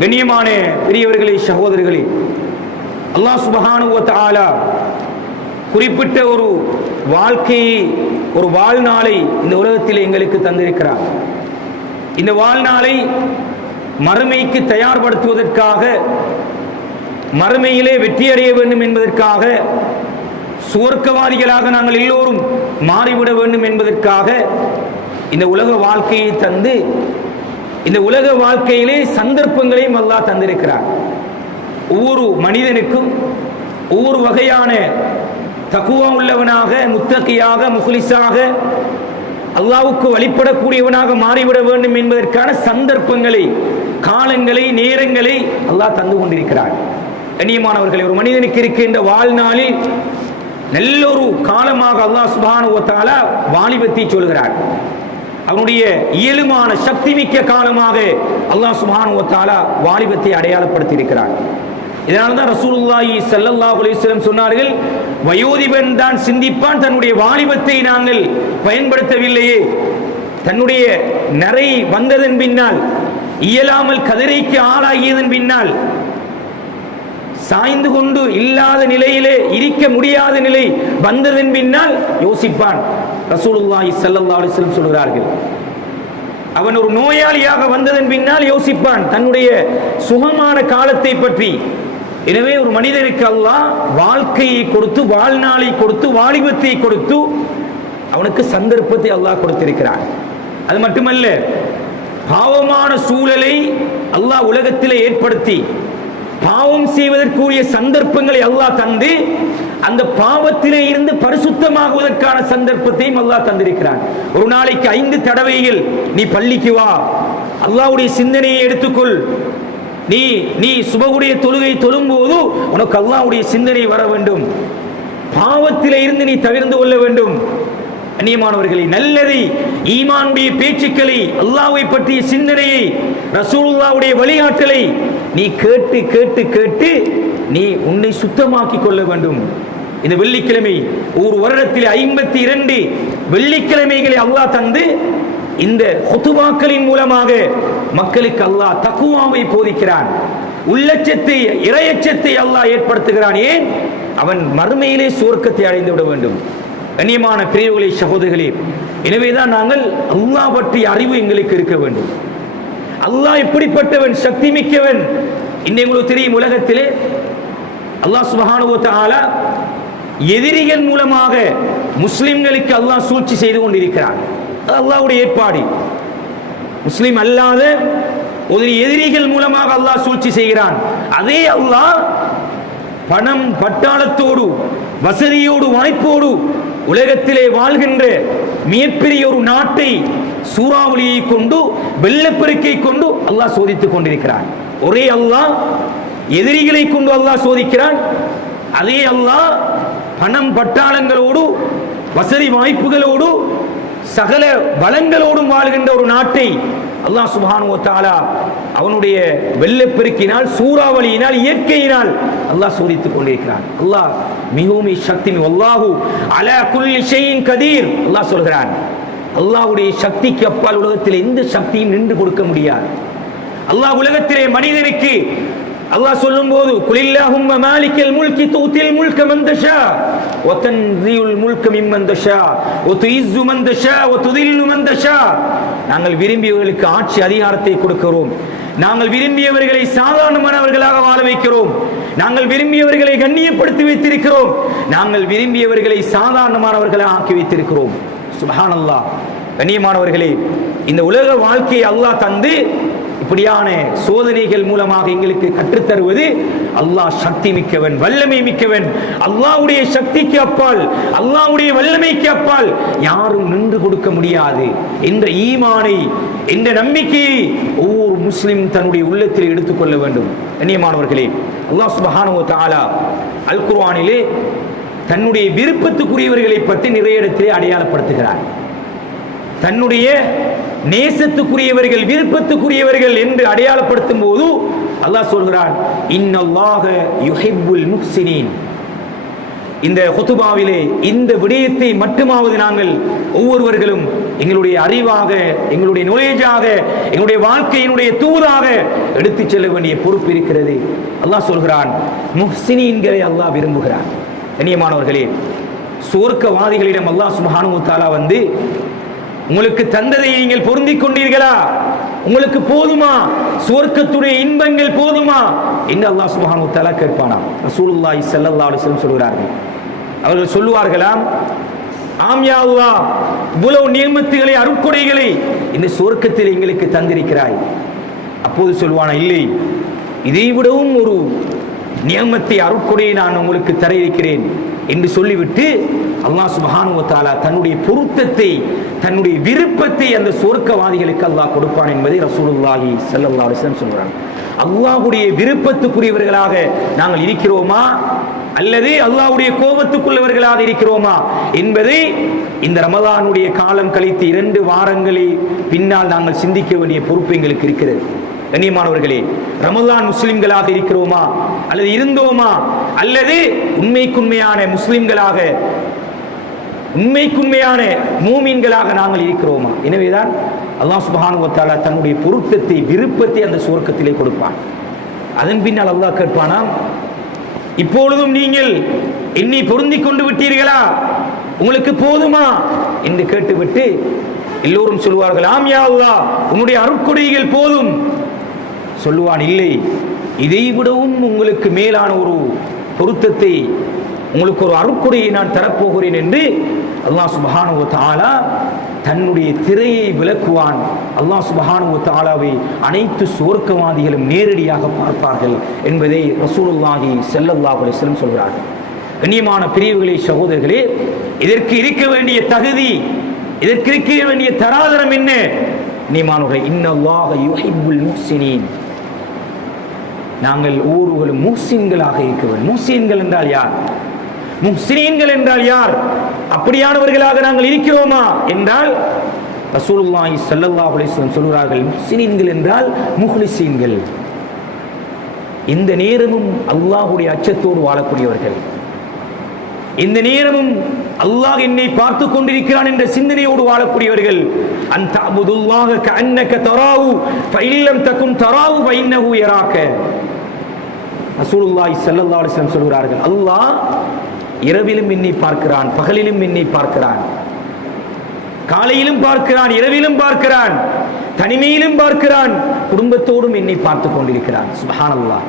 கண்ணியமான பெரியவர்களே, சகோதரர்களே, அல்லாஹ் சுப்ஹானஹு வ தஆலா குறிப்பிட்ட ஒரு வாழ்க்கையை, ஒரு வாழ்நாளை இந்த உலகத்தில் எங்களுக்கு தந்திருக்கிறார். இந்த வாழ்நாளை மறுமைக்கு தயார்படுத்துவதற்காக, மறுமையிலே வெற்றியடைய வேண்டும் என்பதற்காக, சுவர்க்கவாதிகளாக நாங்கள் எல்லோரும் மாறிவிட வேண்டும் என்பதற்காக இந்த உலக வாழ்க்கையை தந்து, இந்த உலக வாழ்க்கையிலே சந்தர்ப்பங்களையும் அல்லாஹ் தந்திருக்கிறார். ஒவ்வொரு மனிதனுக்கும் ஒவ்வொரு வகையான தக்குவா உள்ளவனாக, முத்தகியாக, முஹ்லிஸாக, அல்லாஹ்வுக்கு வழிபடக்கூடியவனாக மாறிவிட வேண்டும் என்பதற்கான சந்தர்ப்பங்களை, காலங்களை, நேரங்களை அல்லாஹ் தந்து கொண்டிருக்கிறார். கண்ணியமானவர்களே, ஒரு மனிதனுக்கு இருக்கின்ற வாழ்நாளில் நல்ல ஒரு காலமாக அல்லாஹ் சுப்ஹானஹு வ தஆலா வாலிபத்தை சொல்கிறார். அவனுடைய இயலுமான சக்தி மிக்க காலமாக அல்லாஹ் சுப்ஹானஹு வ தஆலா வாலிபத்தை அடையாளப்படுத்தி இருக்கிறார். இதனால்தான் ரசூலுல்லாஹி ஸல்லல்லாஹு அலைஹி வஸல்லம் சொன்னார்கள், வயோதிபன் தான் சிந்திப்பான், தன்னுடைய வாலிபத்தை நாங்கள் பயன்படுத்தவில்லையே. தன்னுடைய நரை வந்ததன் பின்னால், இயலாமல் கதிரைக்கு ஆளாகியதன் பின்னால், சாய்ந்து கொண்டு இல்லாத நிலையிலே இருக்க முடியாத நிலை வந்ததன் பின்னால் யோசிப்பான். ரசூலுல்லாஹி ஸல்லல்லாஹு அலைஹி வஸல்லம் சொல்கிறார்கள், அவன் ஒரு நோயாளியாக வந்ததன் பின்னால் யோசிப்பான் தன்னுடைய சுகமான காலத்தை பற்றி. எனவே ஒரு மனிதனுக்கு அல்லாஹ் வாழ்க்கையை கொடுத்து, வாழ்நாளை கொடுத்து, வாலிபத்தை கொடுத்து, அவனுக்கு சந்தர்ப்பத்தை அல்லாஹ் கொடுத்திருக்கிறான். அது மட்டுமல்ல, பாவமான சூழலை அல்லாஹ் உலகத்திலே ஏற்படுத்தி, பாவம் செய்வதற்குரிய சந்தர்ப்பங்களை அல்லாஹ் தந்து, அந்த பாவத்திலே இருந்து பரிசுத்தமாகுவதற்கான சந்தர்ப்பத்தையும் அல்லாஹ் தந்திருக்கிறான். ஒரு நாளைக்கு 5 தடவைகள் நீ பள்ளிக்கு வா, அல்லாஹ்வுடைய சிந்தனையை எடுத்துக்கொள். நீ சுபகுடைய தொழுகை தொழும்போது உனக்கு அல்லாஹ்வுடைய சிந்தனை வர வேண்டும். பாவத்திலே இருந்து நீ தவிர்த்து கொள்ள வேண்டும். கண்ணியமானவர்களே, நல்லதை, ஈமானுடைய பேச்சுக்களை, அல்லாஹ்வை பற்றிய சிந்தனையை, ரசூலுல்லாஹ்வுடைய வழிகாட்டலை நீ கேட்டு கேட்டு கேட்டு நீ உன்னை சுத்தமாக்கி கொள்ள வேண்டும். இந்த வெள்ளிக்கிழமை, ஒரு வருடத்தில் 52 வெள்ளிக்கிழமைகளை அல்லாஹ் தந்து, இந்த ஹுதுபாக்களின் மூலமாக மக்களுக்கு அல்லாஹ் தக்வாவை போதிக்கிறான். உள்ளச்சத்தை, இறையச்சத்தை அல்லாஹ் ஏற்படுத்துகிறான். ஏன்? அவன் மறுமையிலே சுவர்க்கத்தை அடைந்து விட வேண்டும். கண்ணியமான பிரியர்களே, சகோதரர்களே, எனவேதான் நாங்கள் அல்லாஹ் பற்றிய அறிவு எங்களுக்கு இருக்க வேண்டும். அல்லாஹ் எப்படிப்பட்டவன், சக்தி மிக்கவன். இன்னும் உங்களுக்கு தெரியும், உலகத்திலே அல்லாஹ் சுப்ஹானஹு வ தஆலா எதிரிகள் மூலமாக முஸ்லிம்களுக்கு அல்லாஹ் சூழ்ச்சி செய்து கொண்டிருக்கிறான். அது அல்லாஹ்வுடைய ஏற்பாடு. முஸ்லிம் அல்லாத ஒரு எதிரிகள் மூலமாக அல்லாஹ் சூழ்ச்சி செய்கிறான். அதே அல்லாஹ் பணம், பட்டாளத்தோடு, வசதியோடு, வாய்ப்போடு உலகத்திலே வாழ்கின்ற மிகப்பெரிய ஒரு நாட்டை சூறாவளியை கொண்டு, வெள்ளப்பெருக்கை கொண்டு அல்லாஹ் சோதித்துக் கொண்டிருக்கிறான். ஒரே அல்லாஹ் எதிரிகளை கொண்டு அல்லாஹ் சோதிக்கிறான். அதே அல்லாஹ் பணம், பட்டாளங்களோடு, வசதி வாய்ப்புகளோடு, சகல வளங்களோடும் வாழ்கின்ற ஒரு நாட்டை அல்லாஹ் சுப்ஹானஹு வ தஆலா அவனுடைய வெள்ளப்பெருக்கினால், சூறாவளியினால், இயற்கையினால் அல்லாஹ் சோதித்துக் கொண்டிருக்கிறான். அல்லாஹ் மிகவும் சக்தி, வல்லாஹு அலா குல்லி ஷைஇன் கதீர். அல்லாஹ் சொல்கிறான், அல்லாஹ்வுடைய சக்திக்கு அப்பால் உலகத்தில் எந்த சக்தியும் நின்று கொடுக்க முடியாது. அல்லாஹ் உலகத்திலே மனிதனுக்கு அல்லாஹ் சொல்லும்போது, குலில்லாஹும்ம மாலிக்கல் முல்கி தூத்தில் முல்க மன் தஷா வ தன்ஸியுல் முல்க மிம்மன் தஷா வ துஇஸ்ஸு மன் தஷா வ துதில்லு மன் தஷா. நாங்கள் விரும்பியவர்களுக்கு ஆட்சி அதிகாரத்தை கொடுக்கிறோம். நாங்கள் விரும்பியவர்களை சாதாரணமானவர்களாக வாழ வைக்கிறோம். நாங்கள் விரும்பியவர்களை கண்ணியப்படுத்தி வைத்திருக்கிறோம். நாங்கள் விரும்பியவர்களை சாதாரணமானவர்களாக ஆக்கி வைத்திருக்கிறோம். சுப்ஹானல்லாஹ். கண்ணியமானவர்களே, இந்த உலக வாழ்க்கையை அல்லாஹ் தந்து இப்படியான சோதனைகள் மூலமாக எங்களுக்கு கற்றுத்தருவது, அல்லாஹ் சக்தி மிக்கவன், வல்லமை மிக்கவன். அல்லாஹ்வுடைய சக்திக்கு அப்பால், அல்லாஹ்வுடைய வல்லமைக்கு அப்பால் யாரும் நின்று கொடுக்க முடியாது என்ற ஈமானை, என்ற நம்பிக்கையை ஒவ்வொரு முஸ்லிம் தன்னுடைய உள்ளத்தில் எடுத்துக்கொள்ள வேண்டும். கண்ணியமானவர்களே, அல்லாஹ் சுப்ஹானஹு வ தஆலா அல் குர்ஆனிலே தன்னுடைய விருப்பத்துக்குரியவர்களை பற்றி நிறைய இடத்திலே அடையாளப்படுத்துகிறார். தன்னுடைய நேசத்துக்குரியவர்கள், விருப்பத்துக்குரியவர்கள் என்று அடையாளப்படுத்தும் போது அல்லாஹ் சொல்கிறான், இன்னல்லாஹ யுஹிப்புல் முஹ்சினீன். இந்த ஹுதுபாவிலே இந்த விடயத்தை மட்டுமாவது நாங்கள் ஒவ்வொருவர்களும் எங்களுடைய அறிவாக, எங்களுடைய நுழைஜாக, எங்களுடைய வாழ்க்கையினுடைய தூதாக எடுத்துச் செல்ல வேண்டிய பொறுப்பு இருக்கிறது. அல்லாஹ் சொல்கிறான், முஹ்சினீன்களை அல்லாஹ் விரும்புகிறான். கண்ணியமானவர்களே, சுவர்க்கவாதிகளிடம் அல்லாஹ் சுப்ஹானஹு வ தஆலா வந்து, உங்களுக்கு தந்ததை நீங்கள் பொருந்திக் கொண்டீர்களா? உங்களுக்கு போதுமா? சுவர்க்கத்துடைய இன்பங்கள் போதுமா என்று அல்லாஹ் சுப்ஹானஹு வ தஆலா கேட்பானாம். ரசூலுல்லாஹி ஸல்லல்லாஹு அலைஹி வஸல்லம் சொல்கிறார்கள், அவர்கள் சொல்லுவார்களாம், ஆம் யா அல்லாஹ், இவ்வளவு நியமத்துகளை, அருட்கொடைகளை இந்த சுவர்க்கத்தில் எங்களுக்கு தந்திருக்கிறாய். அப்போது சொல்வானா, இல்லை, இதைவிடவும் ஒரு நியமத்தை, அருட்கொடையை நான் உங்களுக்கு தர இருக்கிறேன் என்று சொல்லிவிட்டு அல்லாஹ் சுப்ஹானஹு வ தஆலா தன்னுடைய பொருத்தத்தை, தன்னுடைய விருப்பத்தை அந்த சுவர்க்கவாதிகளுக்கு அல்லாஹ் கொடுப்பான் என்பதை ரசூலுல்லாஹி ஸல்லல்லாஹு அலைஹி வஸல்லம் சொல்றாங்க. அல்லாஹ்வுடைய விருப்பத்துக்குரியவர்களாக நாங்கள் இருக்கிறோமா அல்லது அல்லாஹ்வுடைய கோபத்துக்குள்ளவர்களாக இருக்கிறோமா என்பதை இந்த ரமலானுடைய காலம் கழித்து 2 வாரங்களை பின்னால் நாங்கள் சிந்திக்க வேண்டிய பொறுப்பு எங்களுக்கு இருக்கிறது. கண்ணியமானவர்களே, ரமலான் முஸ்லிம்களாக இருக்கிறோமா அல்லது இருந்தோமா அல்லது உண்மைக்குண்மையான முஸ்லிம்களாக, உண்மைக்குண்மையான மூமின்களாக நாங்கள் இருக்கிறோமா? எனவேதான் அல்லாஹ் சுப்ஹானஹு வ தஆலா தன்னுடைய பொருத்தத்தை, விருப்பத்தை அந்த சுவர்க்கத்திலே கொடுப்பான். அதன் பின்னால் அல்லாஹ் கேட்பானாம், இப்பொழுதும் நீங்கள் என்னை பொருந்திக் கொண்டு விட்டீர்களா? உங்களுக்கு போதுமா என்று கேட்டுவிட்டு எல்லோரும் சொல்வார்கள், ஆம் யா அல்லாஹ், உன்னுடைய அருட்கொடைகள் போதும். சொல்லுவான், இல்லை, இதைவிடவும் உங்களுக்கு மேலான ஒரு பொருத்தத்தை, உங்களுக்கு ஒரு அருட்கொடையை நான் தரப்போகிறேன் என்று அல்லாஹ் சுப்ஹானஹு வ தஆலா தன்னுடைய திரையை விளக்குவான். அல்லாஹ் சுப்ஹானஹு வ தஆலாவை அனைத்து சுவர்க்கவாதிகளும் நேரடியாக பார்ப்பார்கள் என்பதை ரசூலுல்லாஹி ஸல்லல்லாஹு அலைஹி வஸல்லம் சொல்கிறார்கள். கண்ணியமான பிரிவுகளே, சகோதரர்களே, இதற்கு இருக்க வேண்டிய தகுதி, இதற்கு இருக்க வேண்டிய தராதரம் என்ன? கண்ணியமானவர்களே, இன்னல்லாஹ யுஹிப்புல் முஹ்சினீன், நாங்கள் ஒவ்வொருவரும் முஹ்சின்களாக இருக்க வேண்டும். முஹ்சின்கள் என்றால் யார்? முஹ்சினீன்கள் என்றால் யார்? அப்படியானவர்களாக நாங்கள் இருக்கிறோமா என்றால் ரசூலுல்லாஹி ஸல்லல்லாஹு அலைஹி வஸல்லம் சொல்கிறார்கள், முஹ்சினீன்கள் என்றால் முஹ்லிஸீன்கள், இந்த நேரமும் அல்லாஹ்வுடைய அச்சத்தோடு வாழக்கூடியவர்கள், இந்த நேரமும் அல்லாஹ் என்னை பார்த்து கொண்டிருக்கிறான் என்ற சிந்தனையோடு வாழக்கூடியவர்கள். அன் தஅபுதுல்லாஹ கஅன்னக தராஹு ஃபஇல்லம் தகுன் தராஹு ஃபஇன்னஹு யராக. ரசூலுல்லாஹி ஸல்லல்லாஹு அலைஹி வஸல்லம் சொல்கிறார்கள், அல்லாஹ் இரவிலும் என்னை பார்க்கிறான், பகலிலும் என்னை பார்க்கிறான், காலையிலும் பார்க்கிறான், இரவிலும் பார்க்கிறான், தனிமையிலும் பார்க்கிறான், குடும்பத்தோடும் என்னை பார்த்து கொண்டிருக்கிறான். சுப்ஹானல்லாஹ்.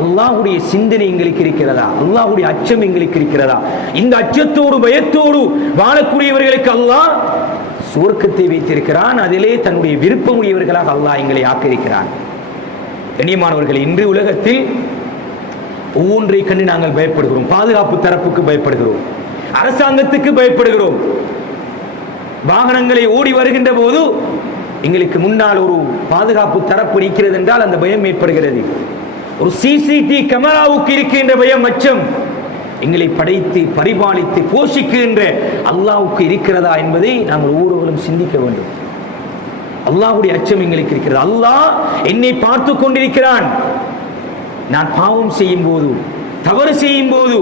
அல்லாஹ்வுடைய சிந்தனை எங்களுக்கு இருக்கிறதா? அல்லாஹ்வுடைய அச்சம் எங்களுக்கு இருக்கிறதா? இந்த அச்சத்தோடு பயத்தோடு வாழக்கூடியவர்களுக்கு அல்லாஹ் சுவர்க்கத்தை வைத்திருக்கிறான். அதிலே தன்னுடைய விருப்பமுடையவர்களாக அல்லாஹ் எங்களை ஆக்கியிருக்கிறான். கண்ணியமானவர்கள், இன்று உலகத்தில் ஒவ்வொன்றை கண்டு நாங்கள் பயப்படுகிறோம். பாதுகாப்பு தரப்புக்கு பயப்படுகிறோம், அரசாங்கத்துக்கு பயப்படுகிறோம். வாகனங்களை ஓடி வருகின்ற போது எங்களுக்கு முன்னால் ஒரு பாதுகாப்பு தரப்பு நிற்கிறது என்றால் அந்த பயம் ஏற்படுகிறது. ஒரு சிசிடி கேமராவுக்கு இருக்கின்ற பயம், அச்சம் எங்களை படைத்து பரிபாலித்து போஷிக்கின்ற அல்லாஹ்வுக்கு இருக்கிறதா என்பதை நாங்கள் ஒவ்வொருவரும் சிந்திக்க வேண்டும். அல்லாஹ்வுடைய அச்சம் எங்களுக்கு இருக்கிறது. அல்லாஹ் என்னை பார்த்து கொண்டிருக்கிறான். நான் பாவம் செய்யும் போது, தவறு செய்யும் போது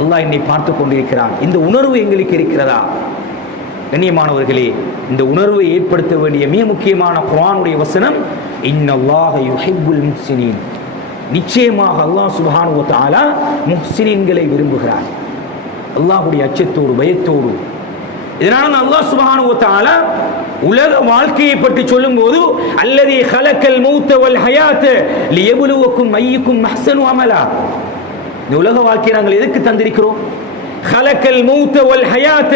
அல்லாஹ் என்னை பார்த்து கொண்டிருக்கிறான். இந்த உணர்வு எங்களுக்கு இருக்கிறதா? கண்ணியமானவர்களே, இந்த உணர்வை ஏற்படுத்த வேண்டிய மிக முக்கியமான குர்ஆனுடைய வசனம், இன்னல்லாஹ யுஹிப்புல் முஹ்சினீன், நிச்சயமாக அல்லாஹ் சுப்ஹானஹு வ தஆலா முஹ்சினீன்களை விரும்புகிறார். அல்லாஹ்வுடைய அச்சத்தோடு பயத்தோடு. இதனால் அல்லாஹ் சுப்ஹானஹு வ தஆலா உலக வாழ்க்கையை பற்றி சொல்லும்போது, அல்லதி ஹலக்கல் மௌத வல் ஹயாத லியப்லுவக்கும் அய்யுக்கும் அஹ்ஸனு அமலா, இந்த உலக வாழ்க்கையை நாங்கள் எதுக்கு தந்திருக்கிறோம்? ஹலக்கல் மௌத வல் ஹயாத,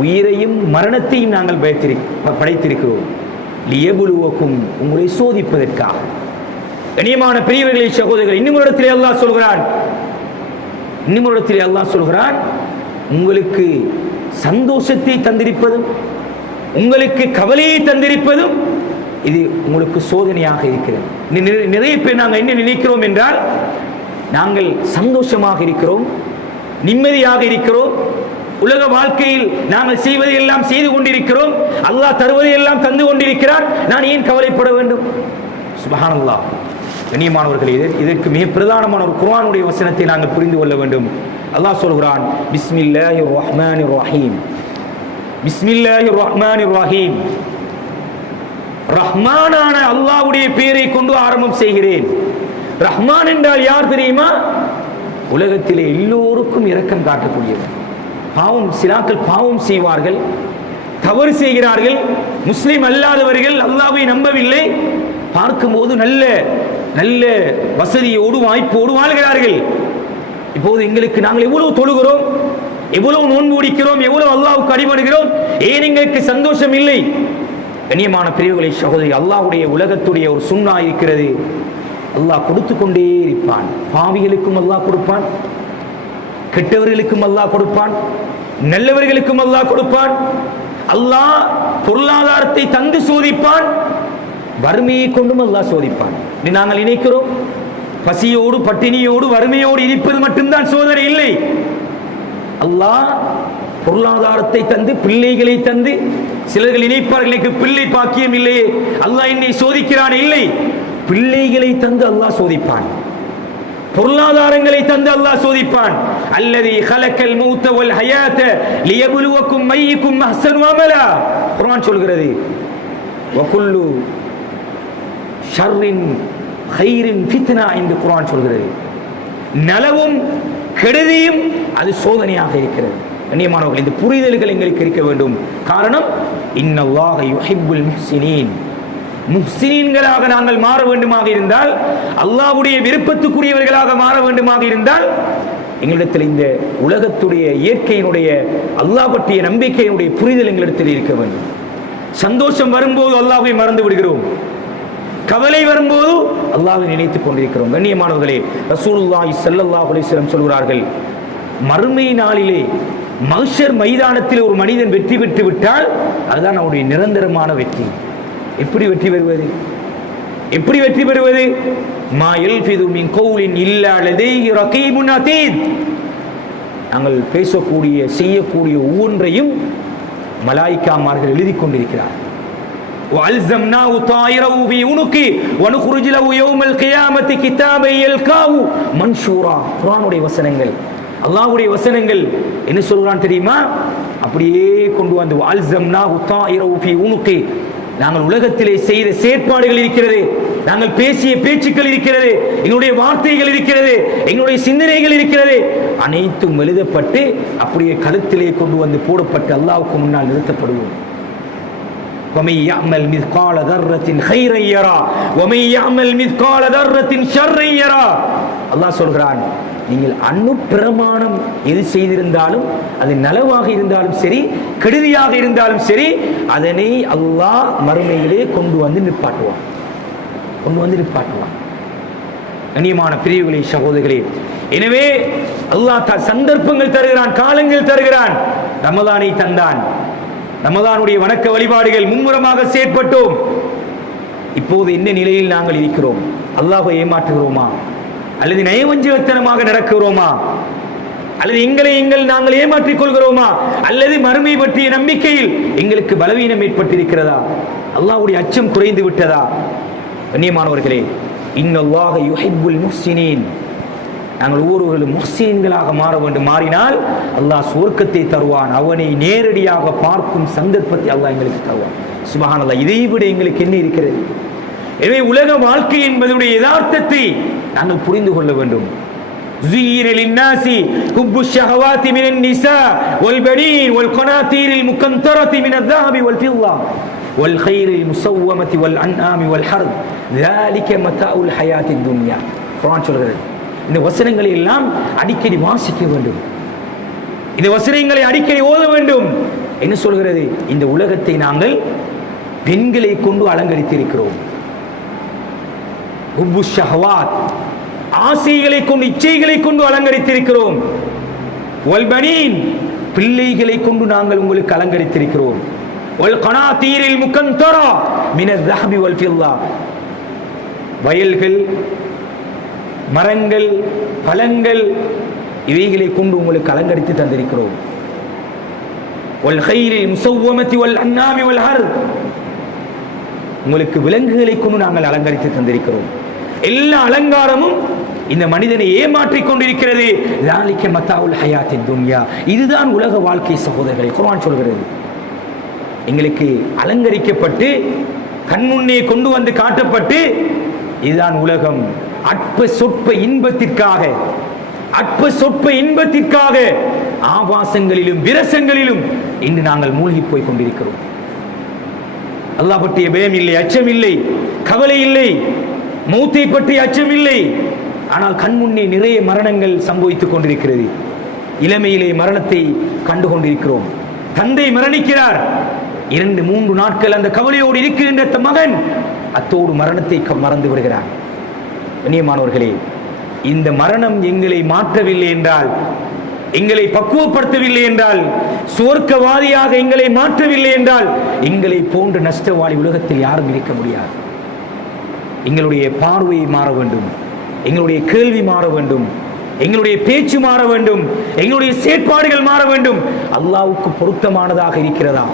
உயிரையும் மரணத்தையும் நாங்கள் படைத்திருக்கிறோம். லியப்லுவக்கும், உங்களை சோதிப்பதற்காக. கண்ணியமான பிரியவர்களே, சகோதரர்கள், இன்னும் ஒரு இடத்திலே அல்லாஹ் சொல்கிறான், உங்களுக்கு சந்தோஷத்தை தந்திருப்பதும் உங்களுக்கு கவலையை தந்திருப்பதும் இது உங்களுக்கு சோதனையாக இருக்கிறது. நிறைய பேர் நாங்கள் என்ன நினைக்கிறோம் என்றால், நாங்கள் சந்தோஷமாக இருக்கிறோம், நிம்மதியாக இருக்கிறோம், உலக வாழ்க்கையில் நாங்கள் செய்வதையெல்லாம் செய்து கொண்டிருக்கிறோம், அல்லாஹ் தருவதையெல்லாம் தந்து கொண்டிருக்கிறார், நான் ஏன் கவலைப்பட வேண்டும்? சுப்ஹானல்லாஹ். கண்ணியமானவர்களே, இதற்கு மிக பிரதானமான ஒரு குர்ஆனுடைய வசனத்தை நாங்கள் புரிந்து கொள்ள வேண்டும். அல்லாஹ் சொல்கிறான், பிஸ்மில்லாஹிர் ரஹ்மானிர் ரஹீம், பிஸ்மில்லாஹிர் ரஹ்மானிர் ரஹீம், ரஹ்மானான அல்லாஹ்வுடைய பெயரை கொண்டு ஆரம்பம் செய்கிறேன். ரஹ்மான் என்றால் யார் தெரியுமா? உலகத்திலே எல்லோருக்கும் இரக்கம் காட்டக்கூடியவர். பாவம், சிலாக்கள் பாவம் செய்வார்கள், தவறு செய்கிறார்கள், முஸ்லிம் அல்லாதவர்கள், அல்லாஹ்வை நம்பவில்லை, பார்க்கும்போது நல்ல நல்ல வசதியோடு வாய்ப்போடு வாழ்கிறார்கள். இப்போது எங்களுக்கு நாங்கள் எவ்வளவு தொழுகிறோம், எவ்வளவு நோன்பு பிடிக்கிறோம், எவ்வளவு அல்லாஹ்வுக்கு அடிபடுகிறோம், ஏன் எங்களுக்கு சந்தோஷம் இல்லை? கண்ணியமான பிரிவுகளை சகோதரி, அல்லாஹ்வுடைய உலகத்துடைய ஒரு சுன்னா இருக்கிறது. அல்லாஹ் கொடுத்து கொண்டே இருப்பான். பாவிகளுக்கும் அல்லாஹ் கொடுப்பான், கெட்டவர்களுக்கும் அல்லாஹ் கொடுப்பான், நல்லவர்களுக்கும் அல்லாஹ் கொடுப்பான். அல்லாஹ் பொருளாதாரத்தை தந்து சோதிப்பான், வறுமையை கொண்டும் அல்லாஹ் சோதிப்பான். நாங்கள் நினைக்கிறோம் பசியோடு பட்டினியோடு வறுமையோடு இருப்பது மட்டும்தான் சோதனை. இல்லை, அல்லாஹ் பொருளாதாரத்தை தந்து பிள்ளைகளை தந்து, சிலர்கள் நினைப்பார்கள் எனக்கு பிள்ளை பாக்கியம் இல்லையே அல்லாஹ் என்னை சோதிக்கிறான். இல்லை, பிள்ளைகளை தந்து அல்லாஹ் சோதிப்பான், பொருளாதாரங்களை தந்து அல்லாஹ் சோதிப்பான். அல்லதி ஹலக்கல் மௌத வல் ஹயாத லியப்லுவக்கும் அய்யுக்கும் அஹ்ஸனு அமலா. குர்ஆன் சொல்கிறது, வகுல்லு ஷர்ரின் கைரின் ஃபித்னா என்று குர்ஆன் சொல்கிறது. நலவும் கெடுதியும் அது சோதனையாக இருக்கிறது. கண்ணியமானவர்கள், இந்த புரிதல்கள் எங்களுக்கு இருக்க வேண்டும். காரணம், இன்னல்லாஹ யுஹிப்புல் முஹ்சினீன். முஹ்சினீன்களாக நாங்கள் மாற வேண்டுமாக இருந்தால், அல்லாஹ்வுடைய விருப்பத்துக்குரியவர்களாக மாற வேண்டுமாக இருந்தால், எங்களிடத்தில் இந்த உலகத்துடைய இயற்கையினுடைய அல்லாஹ் பற்றிய நம்பிக்கையினுடைய புரிதல் எங்களிடத்தில் இருக்க வேண்டும். சந்தோஷம் வரும்போது அல்லாஹ்வை மறந்து விடுகிறோம், கவலை வரும்போது அல்லாஹ்வை நினைத்துக் கொண்டிருக்கிறோம். கண்ணியமானவர்களே, ரசூலுல்லாஹி ஸல்லல்லாஹு அலைஹி வஸல்லம் சொல்கிறார்கள், மறுமை நாளிலே மஹ்ஷர் மைதானத்தில் ஒரு மனிதன் வெற்றி பெற்று விட்டால் அதுதான் அவருடைய நிரந்தரமான வெற்றி. எப்படி வெற்றி பெறுவது? எப்படி வெற்றி பெறுவது? மா யல்ஃபிது மின் கௌலின் இல்லா லதைஹி ரகீபுன் அதீத். நாங்கள் பேசக்கூடிய செய்யக்கூடிய ஒவ்வொன்றையும் மலாயிக்காமார்கள் எழுதி கொண்டிருக்கிறார்கள். وَأَلْزَمْنَاهُ طَائِرَهُ فِي عُنُقِهِ وَنُخْرِجُ لَهُ يَوْمَ الْقِيَامَةِ كِتَابًا يَلْقَاهُ مَنْشُورًا. குர்ஆனுடைய வசனங்கள், அல்லாஹ்வுடைய வசனங்கள் என்ன சொல்றான் தெரியுமா? அப்படியே கொண்டு வந்து وَأَلْزَمْنَاهُ طَائِرَهُ فِي عُنُقِهِ. நாங்கள் உலகத்திலே செய்த செயற்பாடுகள் இருக்கிறது, நாங்கள் பேசிய பேச்சுக்கள் இருக்கிறது, எங்களுடைய வார்த்தைகள் இருக்கிறது, எங்களுடைய சிந்தனைகள் இருக்கிறது, அனைத்தும் எழுதப்பட்டு அப்படியே கழுத்திலே கொண்டு வந்து போடப்பட்டு அல்லாஹ்வுக்கு முன்னால் நிறுத்தப்படுவோம். وَمَن يَعْمَلْ مِثْقَالَ ذَرَّةٍ خَيْرًا يَرَهُ وَمَن يَعْمَلْ مِثْقَالَ ذَرَّةٍ شَرًّا يَرَهُ. அல்லாஹ் சொல்கிறான், நீங்கள் அணு பிரமாணம் எது செய்திருந்தாலும், அது நலவாக இருந்தாலும் சரி, கெடுதியாக இருந்தாலும் சரி, அதனை அல்லாஹ் மறுமையிலே கொண்டு வந்து நிப்பாட்டுவான், கொண்டு வந்து நிப்பாட்டுவான். கண்ணியமான பிரிவுகளே சகோதரர்களே, எனவே அல்லாஹ் சந்தர்ப்பங்கள் தருகிறான், காலங்கள் தருகிறான். ரமலானை தந்தான், ரமலானுடைய வணக்க வழிபாடுகள் மும்முரமாக செயற்பட்டோம். இப்போது என்ன நிலையில் நாங்கள் இருக்கிறோம்? அல்லாஹ்வை ஏமாற்றுகிறோமா, அல்லது நயவஞ்சகத்தனமாக நடக்கிறோமா, அல்லது நாங்கள் ஏமாற்றிக் கொள்கிறோமா, அல்லது மறுமை பற்றிய நம்பிக்கையில் எங்களுக்கு பலவீனம் ஏற்பட்டிருக்கிறதா, அல்லாஹ்வுடைய அச்சம் குறைந்து விட்டதா? கண்ணியமானவர்களே, இன்னல்லாஹ யுஹிப்புல் முஹ்சினீன். நாங்கள் ஒவ்வொருவர்களும் முஹ்சின்களாக மாற வேண்டும். மாறினால் அல்லாஹ் சுவர்க்கத்தை தருவான், அவனை நேரடியாக பார்க்கும் சந்தர்ப்பத்தை அல்லாஹ் எங்களுக்கு தருவான். சுப்ஹானல்லாஹ், இதை விட எங்களுக்கு என்ன இருக்கிறது? எனவே உலக வாழ்க்கை என்பதனுடைய யதார்த்தத்தை நாங்கள் புரிந்து கொள்ள வேண்டும். زين للناس حب الشهوات من النساء والبنين والقناطير المقنطرة من الذهب والفضة والخيل المسومة والأنعام والحرث ذلك متاع الحياة الدنيا. குர்ஆன் சொல்கிறது. இந்த வசனங்களை எல்லாம் அடிக்கடி வாசிக்க வேண்டும், இந்த வசனங்களை அடிக்கடி ஓத வேண்டும். என்ன சொல்கிறது? இந்த உலகத்தை நாங்கள் பெண்களை கொண்டு அலங்கரித்திருக்கிறோம். ஹுப்பு ஷஹவாத், ஆசைகளை கொண்டு, இச்சைகளை கொண்டு அலங்கரித்திருக்கிறோம். வல் பனீன், பிள்ளைகளை கொண்டு நாங்கள் உங்களுக்கு அலங்கரித்திருக்கிறோம். வல் கனாதீரில் முகந்தரா மினல் ذஹபி வல் ஃபில்லா, வயல்கள், மரங்கள், பழங்கள், இவைகளை கொண்டு உங்களுக்கு அலங்கரித்து தந்திருக்கிறோம். வல் கைரில் முஸவ்வமதி வல் அன்னாமி வல் ஹர்த், உங்களுக்கு விலங்குகளை கொண்டு நாங்கள் அலங்கரித்து தந்திருக்கிறோம். எல்லா அலங்காரமும் இந்த மனிதனை ஏமாற்றிக் கொண்டிருக்கிறது. ذَلِكَ مَتَاعُ الْحَيَاةِ الدُّنْيَا. இதுதான் உலக வாழ்க்கை சகோதரர்களே. குர்ஆன் சொல்கிறது, எங்களுக்கு அலங்கரிக்கப்பட்டு கண்முன்னே கொண்டு வந்து காட்டப்பட்டு இதுதான் உலகம். அற்ப சொற்ப இன்பத்திற்காக ஆபாசங்களிலும் விரசங்களிலும் இன்று நாங்கள் மூழ்கி போய் கொண்டிருக்கிறோம். அல்லாஹ் பற்றிய பயம் இல்லை, அச்சம் இல்லை, கவலை இல்லை, மௌத்தை பற்றி அச்சம் இல்லை. ஆனால் கண்முன்னே நிறைய மரணங்கள் சம்பவித்துக் கொண்டிருக்கிறது. இளமையிலே மரணத்தை கண்டு கொண்டிருக்கிறோம். தந்தை மரணிக்கிறார், 2-3 நாட்கள் அந்த கவலையோடு இருக்கின்ற மகன் அத்தோடு மரணத்தை மறந்து விடுகிறார். கண்ணியமானவர்களே, இந்த மரணம் எங்களை மாற்றவில்லை என்றால், எங்களை பக்குவப்படுத்தவில்லை என்றால், சுவர்க்கவாதியாக எங்களை மாற்றவில்லை என்றால், எங்களை போன்ற நஷ்டவாளி உலகத்தில் யாரும் இருக்க முடியாது. எங்களுடைய பார்வை மாற வேண்டும், எங்களுடைய கேள்வி மாற வேண்டும், எங்களுடைய பேச்சு மாற வேண்டும், எங்களுடைய செயற்பாடுகள் மாற வேண்டும். அல்லாஹ்வுக்கு பொருத்தமானதாக இருக்கிறதா?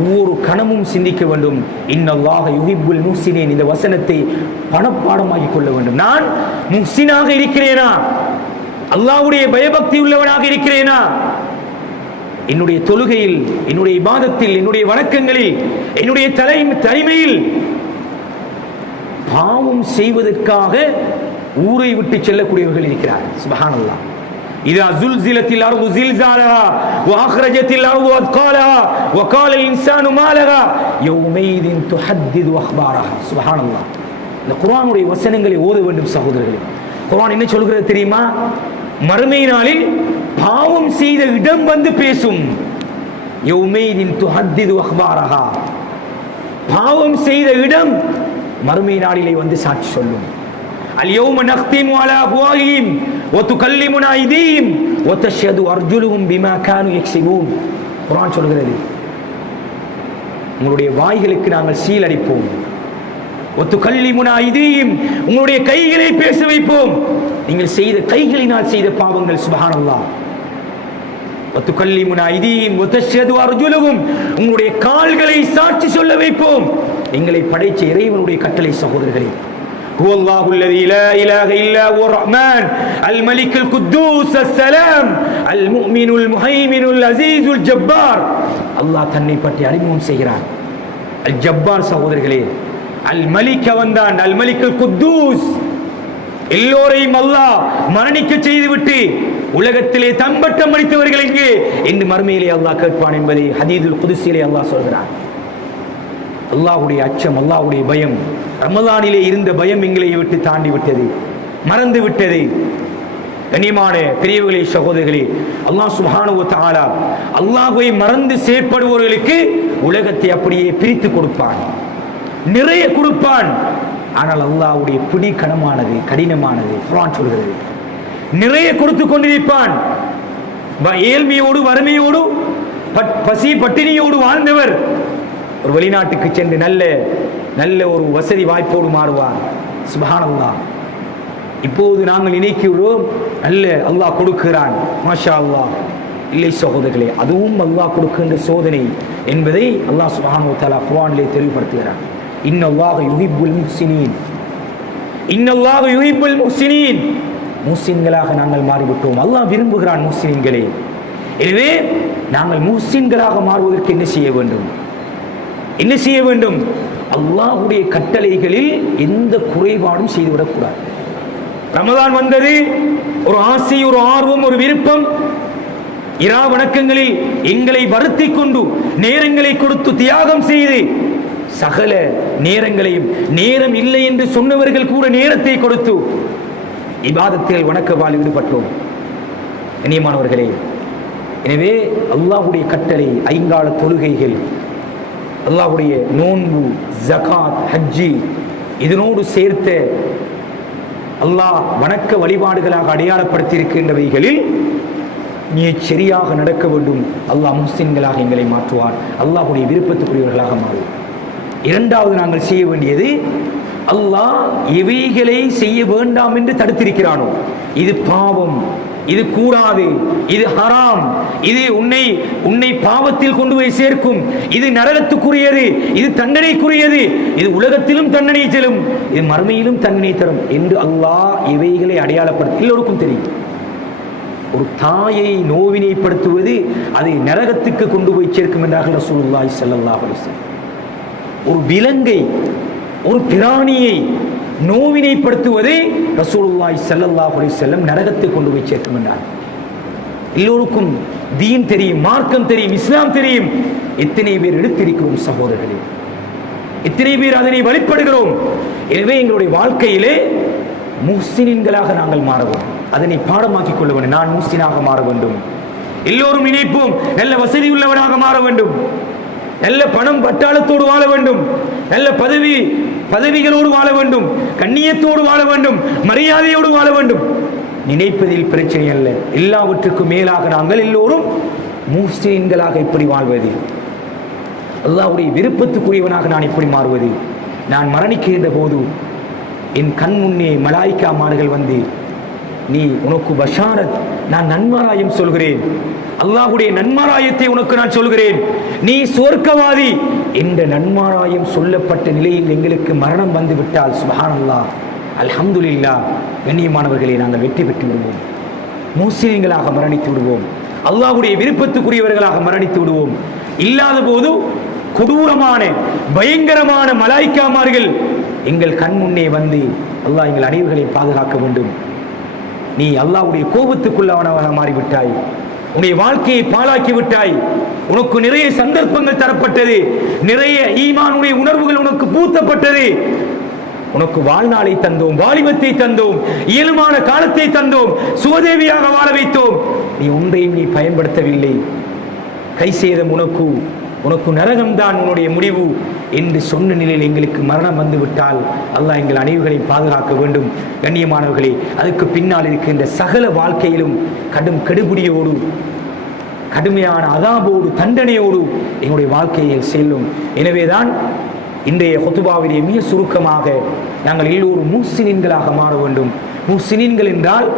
ஒவ்வொரு கணமும் சிந்திக்க வேண்டும். இன்னல்லாஹ யுஹிப்புல் முஹ்சினீன். இந்த வசனத்தை பணப்பாடமாக்கி கொள்ள வேண்டும். நான் முஹ்சினாக இருக்கிறேனா? அல்லாஹ்வுடைய பயபக்தி உள்ளவனாக இருக்கிறேனா? என்னுடைய தொழுகையில், என்னுடைய இபாதத்தில், என்னுடைய வணக்கங்களில், என்னுடைய தனிமையில் பாவம் செய்வதற்காக ஊரை விட்டு செல்லக்கூடியவர்கள் இருக்கிறார்கள். சுப்ஹானல்லாஹ். இதா ஸுல்ஸிலத்தில் அர்து ஸில்ஸாலஹா வ அக்ரஜத்தில் அர்து அத்காலஹா வ காலல் இன்சானு மா லஹா யௌமைதின் துஹத்திது அக்பாரஹா. சுப்ஹானல்லாஹ். இந்த குர்ஆனுடைய வசனங்களை ஓத வேண்டும் சகோதரர்களே. குர்ஆன் என்ன சொல்கிறது தெரியுமா? மறுமை நாளில் பாவம் செய்த இடம் வந்து பேசும். யௌமைதின் துஹத்திது அக்பாரஹா. பாவம் செய்த இடம் மறுமை நாளிலே வந்து சாட்சி சொல்லும். اليوم نختم على أفواههم وتكلمنا أيديهم وتشهد أرجلهم بما كانوا يكسبون. குர்ஆன் சொல்கிறது, உங்களுடைய வாய்களுக்கு நாங்கள் சீல் அடிப்போம். وتكلمنا أيديهم, உங்களுடைய கைகளை பேச வைப்போம். நீங்கள் செய்த கைகளினால் செய்த பாவங்கள். சுப்ஹானல்லாஹ். وتكلمنا أيديهم وتشهد أرجلهم, உங்களுடைய கால்களை சாட்சி சொல்ல வைப்போம். எங்களை படைத்த இறைவனுடைய கட்டளை சகோதரர்களே. هو الله الذي لا إله إلا هو الرحمن الملك القدوس السلام المؤمن المهيمن العزيز الجبار. அல்லாஹ் தன்னை பற்றி அறிமுகம் செய்கிறார். அல் ஜப்பார் சகோதரர்களே, அல் மலிக் வந்தான். அல் மலிக் அல் குத்தூஸ். எல்லோரையும் அல்லாஹ் மரணிக்க செய்துவிட்டு உலகத்திலே தம்பட்டம் அடித்தவர்கள் எங்கே என்று மறுமையிலே அல்லாஹ் கேட்பான் என்பதை ஹதீதுல் குதுஸிலே அல்லாஹ் சொல்கிறார். அல்லாஹ்வுடைய அச்சம், அல்லாஹ்வுடைய பயம், ரமலானிலே இருந்த பயம் எங்களை விட்டு தாண்டி விட்டது, மறந்து விட்டது. கண்ணியமான பெரியவர்களே, சகோதரர்களே, அல்லாஹ் சுப்ஹானஹு வ தஆலா அல்லாஹ்வை மறந்து செயற்படுபவர்களுக்கு உலகத்தை அப்படியே பிரித்து கொடுப்பான், நிறைய கொடுப்பான். ஆனால் அல்லாஹ்வுடைய பிடி கடினமானது. குர்ஆன் சொல்கிறது, நிறைய கொடுத்து கொண்டிருப்பான். ஏழ்மையோடு, வறுமையோடு, பசி பட்டினியோடு வாழ்ந்தவர் ஒரு வெளிநாட்டுக்கு சென்று நல்ல ஒரு வசதி வாய்ப்போடு மாறுவார். சுப்ஹானல்லாஹ். இப்போது நாங்கள் நினைக்கிறோம் நல்ல அல்லாஹ் கொடுக்கிறான், மாஷா அல்லாஹ். இல்லை சகோதரர்களே, அதுவும் அல்லாஹ் கொடுக்கின்ற சோதனை என்பதை அல்லாஹ் சுப்ஹானஹு வ தஆலா குர்ஆனிலே தெளிவுபடுத்துகிறார். இன்னல்லாஹ யுஹிப்புல் முஹ்சினீன். இன்னல்லாஹ யுஹிப்புல் முஹ்சினீன். முஹ்சின்களாக நாங்கள் மாறிவிட்டோம். அல்லாஹ் விரும்புகிறான் முஹ்சின்களை. எனவே நாங்கள் முஹ்சின்களாக மாறுவதற்கு என்ன செய்ய வேண்டும்? அல்லாஹ்வுடைய கட்டளைகளில் எந்த குறைபாடும் செய்துவிடக்கூடாது. ரமலான் வந்தது, ஒரு ஆசை, ஒரு ஆர்வம், ஒரு விருப்பம். இரா வணக்கங்களில் எங்களை வருத்தி கொண்டு நேரங்களை கொடுத்து தியாகம் செய்து சகல நேரங்களையும், நேரம் இல்லை என்று சொன்னவர்கள் கூட நேரத்தை கொடுத்து இபாதத்தில் வணக்கவால் ஈடுபட்டோம். கண்ணியமானவர்களே, எனவே அல்லாஹ்வுடைய கட்டளை, ஐங்கால தொழுகைகள், அல்லாஹ்வுடைய நோன்பு, ஜகாத், ஹஜ்ஜி, இதனோடு சேர்த்த அல்லாஹ் வணக்க வழிபாடுகளாக அடையாளப்படுத்தி இருக்கின்றவைகளில் நீ சரியாக நடக்க வேண்டும். அல்லாஹ் முஸ்லிம்களாக எங்களை மாற்றுவார், அல்லாஹ்வுடைய விருப்பத்துக்குரியவர்களாக மாறும். இரண்டாவது நாங்கள் செய்ய வேண்டியது, அல்லாஹ் எவைகளை செய்ய வேண்டாம் என்று தடுத்திருக்கிறானோ, இது பாவம், இது கூடாது, இது ஹராம், இது உன்னை பாவத்தில் கொண்டு போய் சேர்க்கும், இது நரகத்துக்குரியது, இது தண்டனைக்குரியது, இது உலகத்திலும் தண்டனை செல்லும், இது மறுமையிலும் தண்டனை தரும் என்று அல்லாஹ் இவைகளை அடையாளப்படுத்த எல்லோருக்கும் தெரியும். ஒரு தாயை நோவினைப்படுத்துவது அதை நரகத்துக்கு கொண்டு போய் சேர்க்கும் என்றார்கள் ரசூலுல்லாஹி ஸல்லல்லாஹு அலைஹி வஸல்லம். ஒரு விலங்கை, ஒரு பிராணியை நோவினைப்படுத்துவதை ரசூலுல்லாஹி ஸல்லல்லாஹு அலைஹி வஸல்லம் நரகத்துக்கு கொண்டு போய் சேர்க்கும் என்றார். எல்லோருக்கும் தீன் தெரியும், மார்க்கம் தெரியும், இஸ்லாம் தெரியும். எத்தனை பேர் எடுத்திருக்கிறோம் சகோதரர்களே, எத்தனை பேர் அதனை வழிபடுகிறோம். எனவே எங்களுடைய வாழ்க்கையிலே முஸ்லிம்களாக நாங்கள் மாற வேண்டும், அதனை பாடமாக்கிக் கொள்ள வேண்டும். நான் முஸ்லிமாக மாற வேண்டும். எல்லோரும் நினைப்போம் நல்ல வசதி உள்ளவனாக மாற வேண்டும், நல்ல பணம் பட்டாளத்தோடு வாழ வேண்டும், நல்ல பதவிகளோடு வாழ வேண்டும், கண்ணியத்தோடு வாழ வேண்டும், மரியாதையோடு வாழ வேண்டும். நினைப்பதில் பிரச்சனை அல்ல. எல்லாவற்றுக்கும் மேலாக நாங்கள் எல்லோரும் முஸ்லிம்களாக எப்படி வாழ்வது, அல்லாஹ்வுடைய விருப்பத்துக்குரியவனாக நான் எப்படி மாறுவது. நான் மரணிக்கின்ற போது என் கண் முன்னே மலாய்க்காமார்கள் வந்து, நீ உனக்கு பஷாரத், நான் நன்மாராயம் சொல்கிறேன், அல்லாஹ்வுடைய நன்மாராயத்தை உனக்கு நான் சொல்கிறேன், நீ சொர்க்கவாதி என்ற நன்மாராயம் சொல்லப்பட்ட நிலையில் எங்களுக்கு மரணம் வந்து விட்டால் சுப்ஹானல்லாஹ், அல்ஹம்துலில்லாஹ், கண்ணியமானவர்களை நாங்கள் வெற்றி பெற்று விடுவோம், முஸ்லிம்களாக மரணித்து விடுவோம், அல்லாஹ்வுடைய விருப்பத்துக்குரியவர்களாக மரணித்து விடுவோம். இல்லாத போது கொடூரமான பயங்கரமான மலாய்க்காமார்கள் எங்கள் கண் முன்னே வந்து, அல்லாஹ் எங்கள் அனைவர்களை பாதுகாக்க வேண்டும், நீ அல்லாஹ்வுடைய கோபத்துக்குள்ளவனாக மாறிவிட்டாய், உன்னுடைய வாழ்க்கையை பாழாக்கி விட்டாய், உனக்கு நிறைய சந்தர்ப்பங்கள் தரப்பட்டது, நிறைய ஈமானுடைய உணர்வுகள் உனக்கு பூத்தப்பட்டது, உனக்கு வாழ்நாளை தந்தோம், வாலிபத்தை தந்தோம், இயல்பான காலத்தை தந்தோம், சுவதேவியாக வாழ வைத்தோம், நீ ஒன்றையும் நீ பயன்படுத்தவில்லை, கை சேதம் உனக்கு நரகம்தான் உன்னுடைய முடிவு என்று சொன்ன நிலையில் எங்களுக்கு மரணம் வந்துவிட்டால் அல்லாஹ் எங்கள் அனைவர்களை பாதுகாக்க வேண்டும். கண்ணியமானவர்களே, அதுக்கு பின்னால் இருக்கின்ற சகல வாழ்க்கையிலும் கடும் கெடுபிடியோடு, கடுமையான அதாபோடு, தண்டனையோடு எங்களுடைய வாழ்க்கையில் செல்லும். எனவேதான் இன்றைய ஹுத்பாவிலே மிக சுருக்கமாக நாங்கள் எல்லோரும் முஸ்லிம்களாக மாற வேண்டும். முஸ்லிம்கள் என்றால்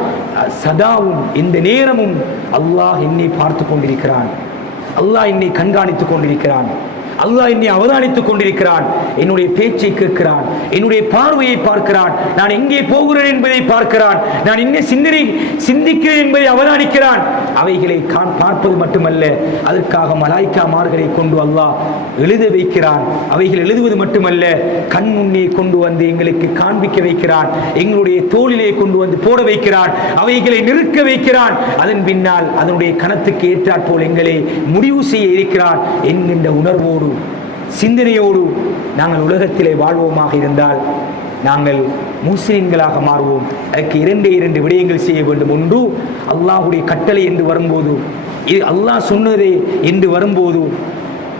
சதாவும் இந்த நேரமும் அல்லாஹ் என்னை பார்த்து கொண்டிருக்கிறான், அல்லாஹ் என்னை கண்காணித்துக் கொண்டிருக்கிறான், அல்லாஹ் என்னை அவதானித்துக் கொண்டிருக்கிறான், என்னுடைய பேச்சை கேட்கிறான், என்னுடைய பார்வையை பார்க்கிறான், நான் எங்கே போகிறேன் என்பதை பார்க்கிறான், நான் என்ன சிந்திக்கிறேன் என்பதை அவதானிக்கிறான். அவைகளை பார்ப்பது மட்டுமல்ல, அதற்காக மலாய்க்காமார்களை கொண்டு அல்லாஹ் எழுத வைக்கிறான். அவைகள் எழுதுவது மட்டுமல்ல, கண் முன்னே கொண்டு வந்து எங்களுக்கு காண்பிக்க வைக்கிறான், எங்களுடைய தோளிலே கொண்டு வந்து போட வைக்கிறான், அவைகளை நிறுக்க வைக்கிறான். அதன் பின்னால் அதனுடைய கணத்துக்கு ஏற்றாற் போல் எங்களை முடிவு செய்ய இருக்கிறான் என்கின்ற உணர்வோடு, சிந்தனையோடு நாங்கள் உலகத்திலே வாழ்வோமாக இருந்தால் நாங்கள் முஸ்லிம்களாக மாறுவோம். அதற்கு இரண்டு விடயங்கள் செய்ய வேண்டும். ஒன்று, அல்லாஹ்வுடைய கட்டளை என்று வரும்போது, இது அல்லாஹ் சொன்னதே என்று வரும்போது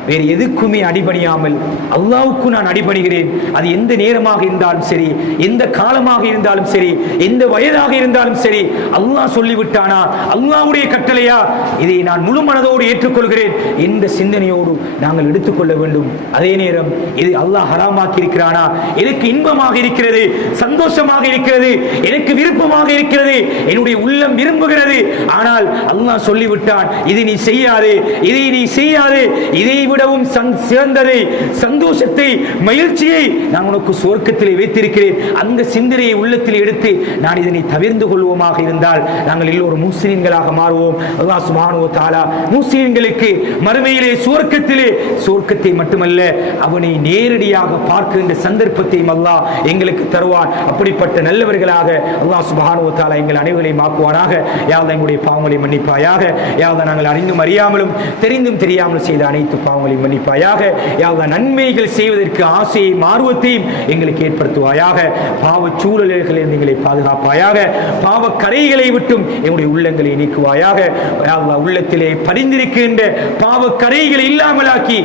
வேறு எதுக்குமே அடிபணியாமல் அல்லாஹ்வுக்கு நான் அடிபணிகிறேன். அது எந்த நேரமாக இருந்தாலும் சரி, எந்த காலமாக இருந்தாலும் சரி, எந்த வயதாக இருந்தாலும் சரி, அல்லாஹ் சொல்லிவிட்டானா, அல்லாஹ்வுடைய கட்டளையா, இதை நான் முழு மனதோடு ஏற்றுக்கொள்கிறேன் என்ற சிந்தனையோடு நாங்கள் எடுத்துக்கொள்ள வேண்டும். அதே நேரம் இது அல்லாஹ் ஹராமாக்கி இருக்கிறானா, எனக்கு இன்பமாக இருக்கிறது, சந்தோஷமாக இருக்கிறது, எனக்கு விருப்பமாக இருக்கிறது, என்னுடைய உள்ளம் விரும்புகிறது, ஆனால் அல்லாஹ் சொல்லிவிட்டான் இதை நீ செய்யாதே, இதை நீ செய்யாதே, இதை விடவும் சிறந்ததை, சந்தோஷத்தை, மகிழ்ச்சியை நான் உனக்கு சுவர்க்கத்திலே வைத்திருக்கிறேன், அந்த சிந்தனையை உள்ளத்தில் எடுத்து நான் இதனை தவிர்த்து கொள்வோமாக இருந்தால் நாங்கள் எல்லோரும் முஸ்லிம்களாக மாறுவோம். அல்லாஹ் சுப்ஹானஹு வ தஆலா முஸ்லிம்களுக்கு மறுமையிலே சுவர்க்கத்தை மட்டுமல்ல, அவனை நேரடியாக பார்க்கின்ற சந்தர்ப்பத்தையும் அல்லாஹ் எங்களுக்கு தருவான். அப்படிப்பட்ட நல்லவர்களாக அல்லாஹ் சுப்ஹானஹு வ தஆலா எங்கள் அனைவரையும் ஆக்குவானாக. யா அல்லாஹ் எங்களுடைய பாவங்களை மன்னிப்பாயாக. யா அல்லாஹ் நாங்கள் அறிந்தும் அறியாமலும் தெரிந்தும் தெரியாமல் செய்த அனைத்து பாவங்களையும் மன்னிப்பாயாக. யா அல்லாஹ் நன்மைகள் செய்வதற்கு ஆசையையும் ஆர்வத்தையும் எங்களுக்கு ஏற்படுத்துவாயாக. பாவ சூழல்களில் எங்களை பாதுகாப்பாயாக. பாவ கரைகளை விட்டும் எங்களுடைய உள்ளங்களை நீக்குவாயாக. யா அல்லாஹ் உள்ளத்திலே பதிந்திருக்கின்ற பாவ கரைகளை இல்லாமலாக்கி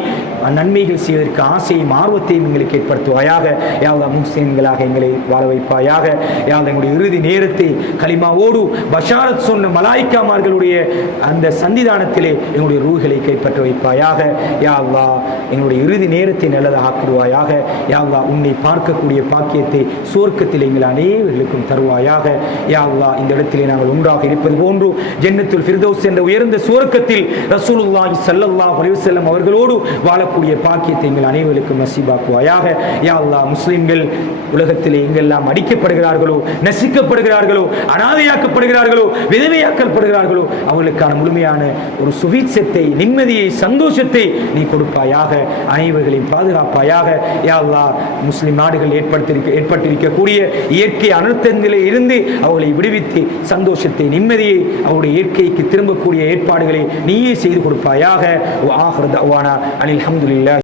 நன்மைகள் செய்வதற்கு ஆசையும் ஆர்வத்தையும் எங்களுக்கு ஏற்படுத்துவாயாக. யா அல்லாஹ் முஸ்லிம்களாக எங்களை வாழ வைப்பாயாக. யா அல்லாஹ் எங்களுடைய இறுதி நேரத்தை கலிமாவோடு பஷாரத் சொன்ன மலாய்க்காமார்களுடைய அந்த சந்திதானத்திலே எங்களுடைய ரூஹ்களை கைப்பற்ற வைப்பாயாக. யா யா அல்லாஹ் எங்களுடைய இறுதி நேரத்தை நல்லதாக ஆக்கிடுவாயாக. யா அல்லாஹ் உன்னை பார்க்கக்கூடிய பாக்கியத்தை சுவர்க்கத்தில் எங்கள் அனைவர்களுக்கும் தருவாயாக. யா அல்லாஹ் இந்த இடத்திலே நாங்கள் ஒன்றாக இருப்பது போன்று ஜன்னத்துல் ஃபிர்தௌஸ் என்ற உயர்ந்த சுவர்க்கத்தில் ரசூலுல்லாஹி ஸல்லல்லாஹு அலைஹி வஸல்லம் அவர்களோடு வாழக்கூடிய பாக்கியத்தை எங்கள் அனைவருக்கும் நசீபாக்குவாயாக. யா அல்லாஹ் முஸ்லிம்கள் உலகத்திலே எங்கெல்லாம் அடிக்கப்படுகிறார்களோ, நசிக்கப்படுகிறார்களோ, அனாதையாக்கப்படுகிறார்களோ, விதவையாக்கப்படுகிறார்களோ அவர்களுக்கான முழுமையான ஒரு சுவீட்சத்தை, நிம்மதியை, சந்தோஷத்தை நீ கொடுப்பாயாக. அனைவர்களையும் பாதுகாப்பாயாக. யா அல்லாஹ் முஸ்லிம் நாடுகள் ஏற்பட்டிருக்கக்கூடிய இயற்கை அனர்த்தங்களில் இருந்து அவர்களை விடுவித்து சந்தோஷத்தை, நிம்மதியை, அவருடைய இயற்கைக்கு திரும்பக்கூடிய ஏற்பாடுகளை நீயே செய்து கொடுப்பாயாக. அனில் ஹம்துலில்லாஹ்.